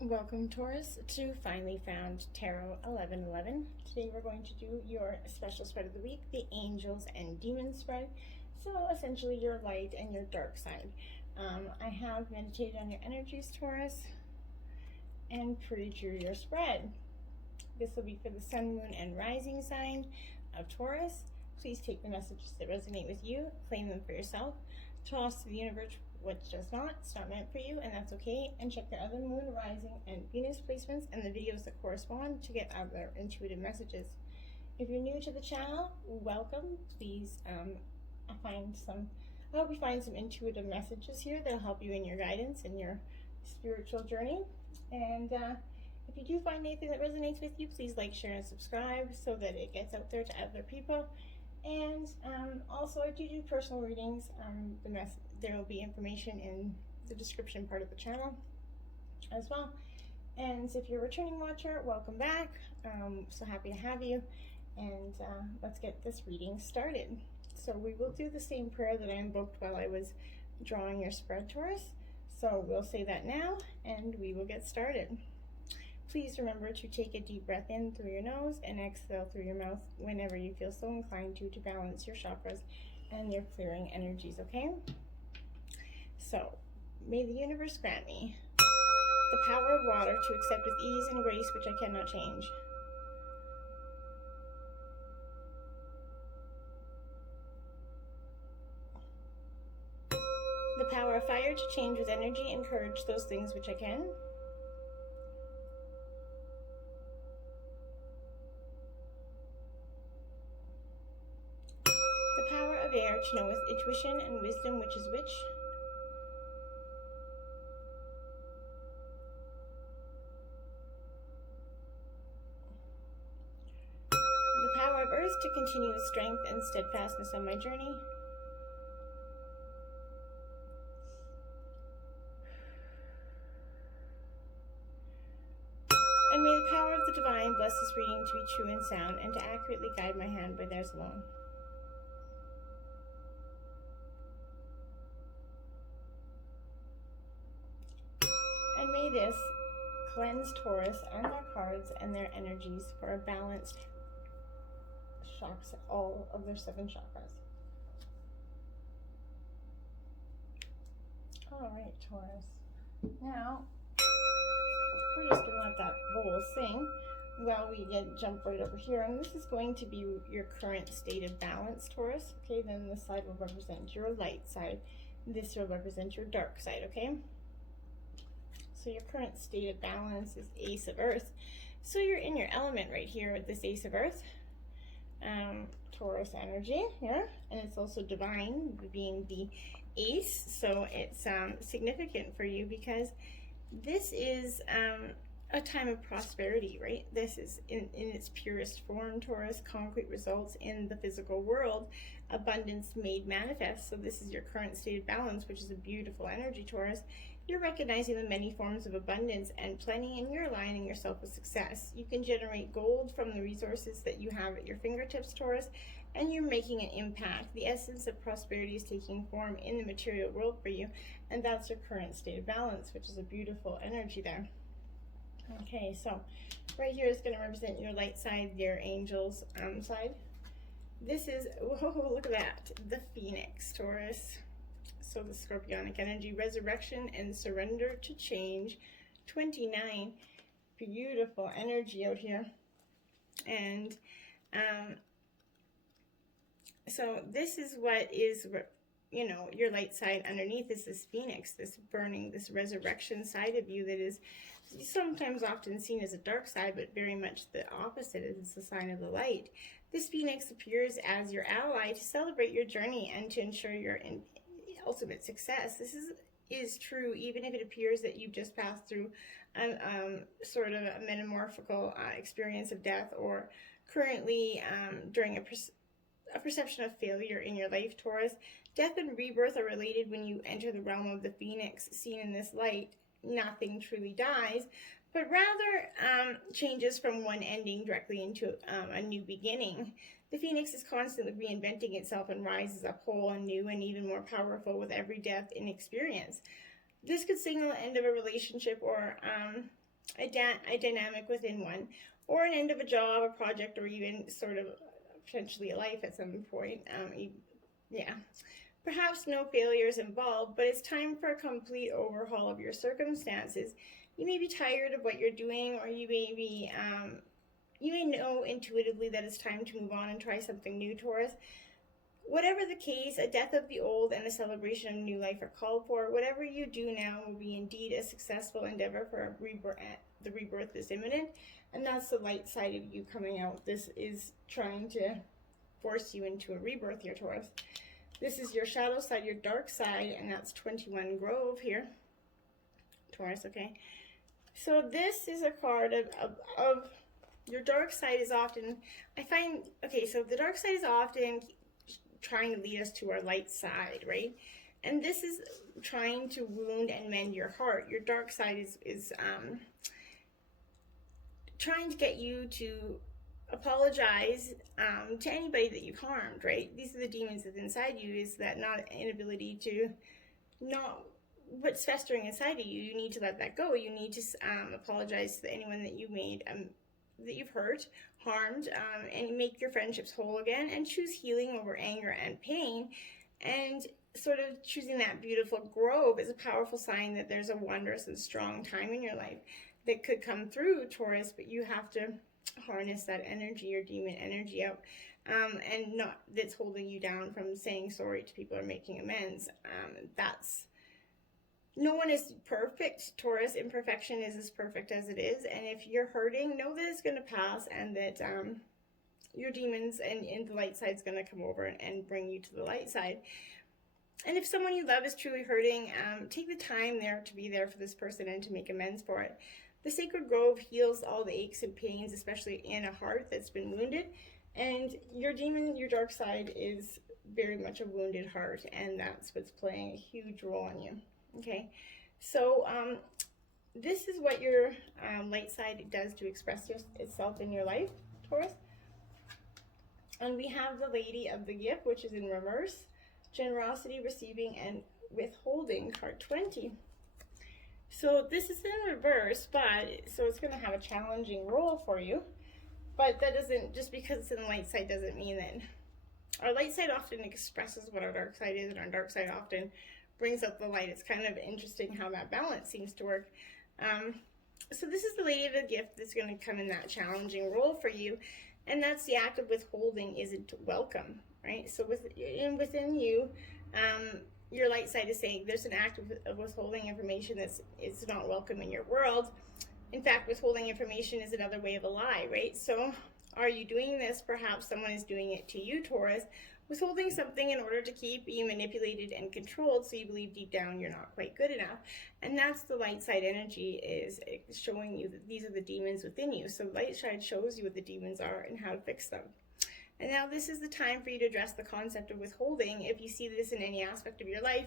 Welcome, Taurus, to Finally Found Tarot 1111. Today we're going to do your special spread of the week, the Angels and Demons spread. So essentially your light and your dark side. I have meditated on your energies, Taurus, and pre-drew your spread. This will be for the Sun, Moon, and Rising sign of Taurus. Please take the messages that resonate with you, claim them for yourself, toss to the universe what does not. It's not meant for you, and that's okay. And check the other Moon, Rising, and Venus placements and the videos that correspond to get other intuitive messages. If you're new to the channel, welcome. Please, I hope you find some intuitive messages here that'll help you in your guidance and your spiritual journey. And if you do find anything that resonates with you, please like, share, and subscribe so that it gets out there to other people. And also, I do personal readings. There will be information in the description part of the channel as well. And if you're a returning watcher, welcome back. So happy to have you. And let's get this reading started. So we will do the same prayer that I invoked while I was drawing your spread, Taurus. So we'll say that now, and we will get started. Please remember to take a deep breath in through your nose and exhale through your mouth whenever you feel so inclined to balance your chakras and your clearing energies, okay? So, may the universe grant me the power of water to accept with ease and grace which I cannot change. The power of fire to change with energy and courage those things which I can. The power of air to know with intuition and wisdom which is which. The power of earth to continue with strength and steadfastness on my journey. And may the power of the divine bless this reading to be true and sound and to accurately guide my hand by theirs alone. And may this cleanse Taurus and their cards and their energies for a balanced chakras, all of their 7 chakras. All right, Taurus. Now, we're just going to let that bowl sing while we jump right over here. And this is going to be your current state of balance, Taurus. Okay, then this side will represent your light side. This will represent your dark side, okay? So your current state of balance is Ace of Earth. So you're in your element right here with this Ace of Earth. Taurus energy here, and it's also divine being the ace, so it's significant for you because this is a time of prosperity, right? This is in its purest form, Taurus, concrete results in the physical world, abundance made manifest. So this is your current state of balance, which is a beautiful energy, Taurus. You're recognizing the many forms of abundance and plenty, and you're aligning yourself with success. You can generate gold from the resources that you have at your fingertips, Taurus, and you're making an impact. The essence of prosperity is taking form in the material world for you, and that's your current state of balance, which is a beautiful energy there. Okay, so right here is going to represent your light side, your angels side. This is, whoa, look at that, the Phoenix, Taurus. So the scorpionic energy, resurrection and surrender to change. 29, beautiful energy out here. And so this is what is, you know, your light side underneath is this Phoenix, this burning, this resurrection side of you that is sometimes often seen as a dark side, but very much the opposite. It's the sign of the light. This Phoenix appears as your ally to celebrate your journey and to ensure your ultimate success. This is true even if it appears that you've just passed through sort of a metamorphical experience of death, or currently during a perception of failure in your life, Taurus. Death and rebirth are related when you enter the realm of the Phoenix seen in this light. Nothing truly dies, but rather changes from one ending directly into a new beginning. The Phoenix is constantly reinventing itself and rises up whole and new and even more powerful with every death in experience. This could signal the end of a relationship or a dynamic within one, or an end of a job, a project, or even sort of potentially a life at some point. Yeah. Perhaps no failures involved, but it's time for a complete overhaul of your circumstances. You may be tired of what you're doing, or you may know intuitively that it's time to move on and try something new, Taurus. Whatever the case, a death of the old and a celebration of new life are called for. Whatever you do now will be indeed a successful endeavor for a rebirth. The rebirth is imminent, and that's the light side of you coming out. This is trying to force you into a rebirth here, Taurus. This is your shadow side, your dark side, and that's 21 Grove here, Taurus, okay? So this is a card of your dark side is often, I find, okay, so the dark side is often trying to lead us to our light side, right? And this is trying to wound and mend your heart. Your dark side is trying to get you to apologize to anybody that you've harmed, right? These are the demons that's inside you, is that not inability to not what's festering inside of you. You need to let that go. You need to apologize to anyone that you made that you've hurt, harmed, and make your friendships whole again, and choose healing over anger and pain. And sort of choosing that beautiful grove is a powerful sign that there's a wondrous and strong time in your life that could come through, Taurus, but you have to harness that energy, your demon energy out, and not that's holding you down from saying sorry to people or making amends. No one is perfect, Taurus. Imperfection is as perfect as it is. And if you're hurting, know that it's going to pass, and that your demons and the light side is going to come over and bring you to the light side. And if someone you love is truly hurting, take the time there to be there for this person and to make amends for it. The Sacred Grove heals all the aches and pains, especially in a heart that's been wounded. And your demon, your dark side, is very much a wounded heart, and that's what's playing a huge role on you. Okay, so this is what your light side does to express itself in your life, Taurus. And we have the Lady of the Gift, which is in reverse. Generosity, receiving, and withholding, card 20. So this is in reverse, so it's going to have a challenging role for you. But that doesn't, just because it's in the light side doesn't mean that. Our light side often expresses what our dark side is, and our dark side often brings up the light. It's kind of interesting how that balance seems to work. So this is the Lady of the Gift that's going to come in that challenging role for you, and that's the act of withholding isn't welcome, right? So within you, your light side is saying there's an act of withholding information that's not welcome in your world. In fact, withholding information is another way of a lie, right? So are you doing this? Perhaps someone is doing it to you, Taurus, withholding something in order to keep you manipulated and controlled, so you believe deep down you're not quite good enough. And that's the light side energy, is showing you that these are the demons within you. So light side shows you what the demons are and how to fix them. And now this is the time for you to address the concept of withholding. If you see this in any aspect of your life,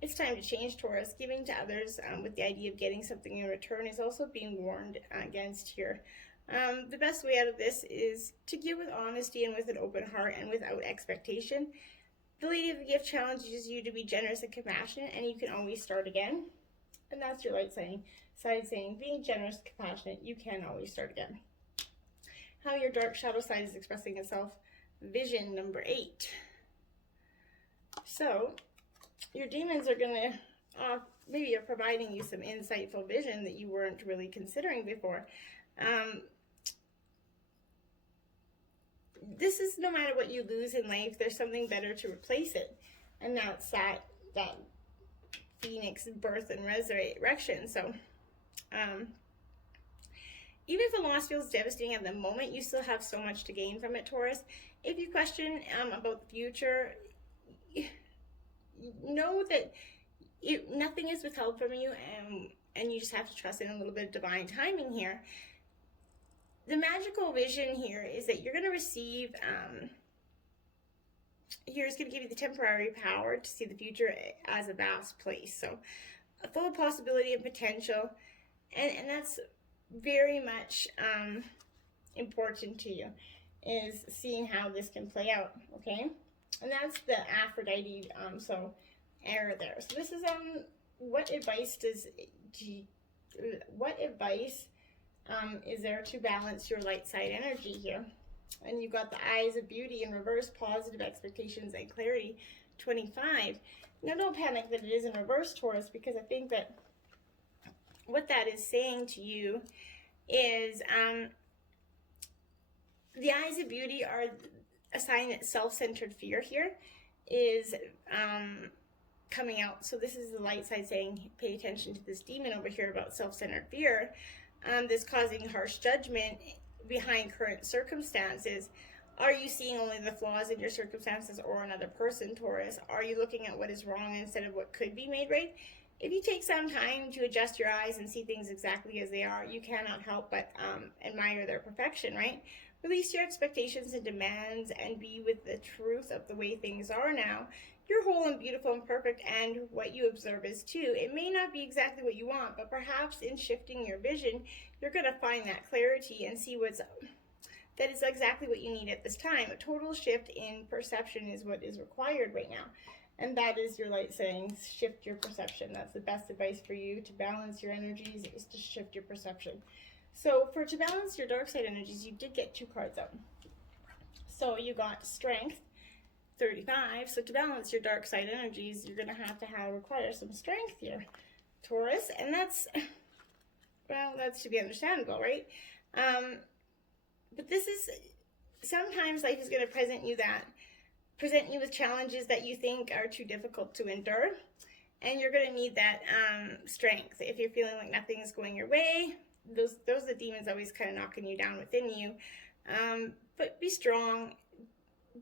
it's time to change, Taurus. Giving to others with the idea of getting something in return is also being warned against here. The best way out of this is to give with honesty and with an open heart and without expectation. The Lady of the Gift challenges you to be generous and compassionate, and you can always start again. And that's your light side saying, being generous and compassionate, you can always start again. How your dark shadow side is expressing itself. Vision number 8. So your demons are going to maybe are providing you some insightful vision that you weren't really considering before. This is, no matter what you lose in life, there's something better to replace it, and that's that phoenix birth and resurrection. So even if a loss feels devastating at the moment, you still have so much to gain from it, Taurus. If you question about the future, know that nothing is withheld from you, and you just have to trust in a little bit of divine timing here. The magical vision here is that you're going to receive, here is going to give you the temporary power to see the future as a vast place. So full of possibility and potential, and that's very much important to you, is seeing how this can play out, okay? And that's the Aphrodite, so error there. So this is, what advice is there to balance your light side energy here. And you've got the eyes of beauty in reverse, positive expectations and clarity, 25. Now don't panic that it is in reverse, Taurus, because I think that what that is saying to you is the eyes of beauty are a sign that self-centered fear here is coming out. So this is the light side saying, pay attention to this demon over here about self-centered fear that's causing harsh judgment behind current circumstances. Are you seeing only the flaws in your circumstances or another person, Taurus? Are you looking at what is wrong instead of what could be made right? If you take some time to adjust your eyes and see things exactly as they are, you cannot help but admire their perfection, right? Release your expectations and demands and be with the truth of the way things are now. You're whole and beautiful and perfect, and what you observe is too. It may not be exactly what you want, but perhaps in shifting your vision, you're going to find that clarity and see that is exactly what you need at this time. A total shift in perception is what is required right now. And that is your light saying, shift your perception. That's the best advice for you to balance your energies, is to shift your perception. So to balance your dark side energies, you did get 2 cards out. So you got strength, 35. So to balance your dark side energies, you're going to require some strength here, Taurus. And that's to be understandable, right? But this is, sometimes life is going to present you with challenges that you think are too difficult to endure, and you're going to need that strength. If you're feeling like nothing's going your way, those are the demons always kind of knocking you down within you. But be strong.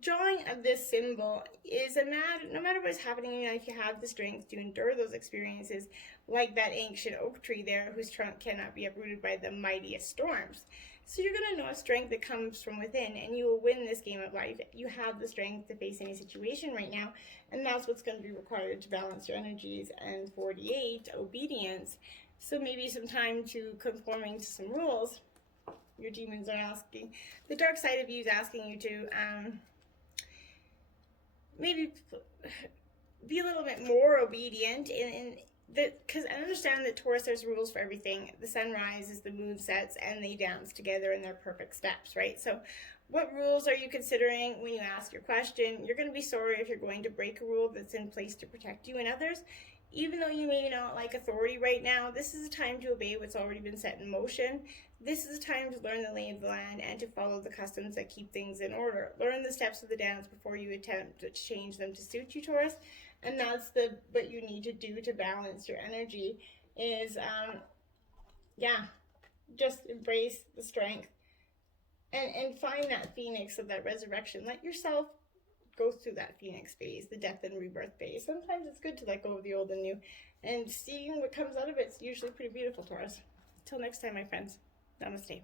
Drawing of this symbol is no matter what's happening in your life, you have the strength to endure those experiences, like that ancient oak tree there whose trunk cannot be uprooted by the mightiest storms. So you're going to know a strength that comes from within, and you will win this game of life. You have the strength to face any situation right now, and that's what's going to be required to balance your energies. And 48, obedience. So maybe some time to conforming to some rules. Your demons are asking. The dark side of you is asking you to maybe be a little bit more obedient because I understand that Taurus, there's rules for everything. The sun rises, the moon sets, and they dance together in their perfect steps, right? So what rules are you considering when you ask your question? You're going to be sorry if you're going to break a rule that's in place to protect you and others. Even though you may not like authority right now, this is a time to obey what's already been set in motion. This is a time to learn the lay of the land and to follow the customs that keep things in order. Learn the steps of the dance before you attempt to change them to suit you, Taurus. And that's what you need to do to balance your energy is, just embrace the strength and find that phoenix of that resurrection. Let yourself go through that phoenix phase, the death and rebirth phase. Sometimes it's good to let go of the old and new, and seeing what comes out of it's usually pretty beautiful, Taurus. Till next time, my friends. Namaste.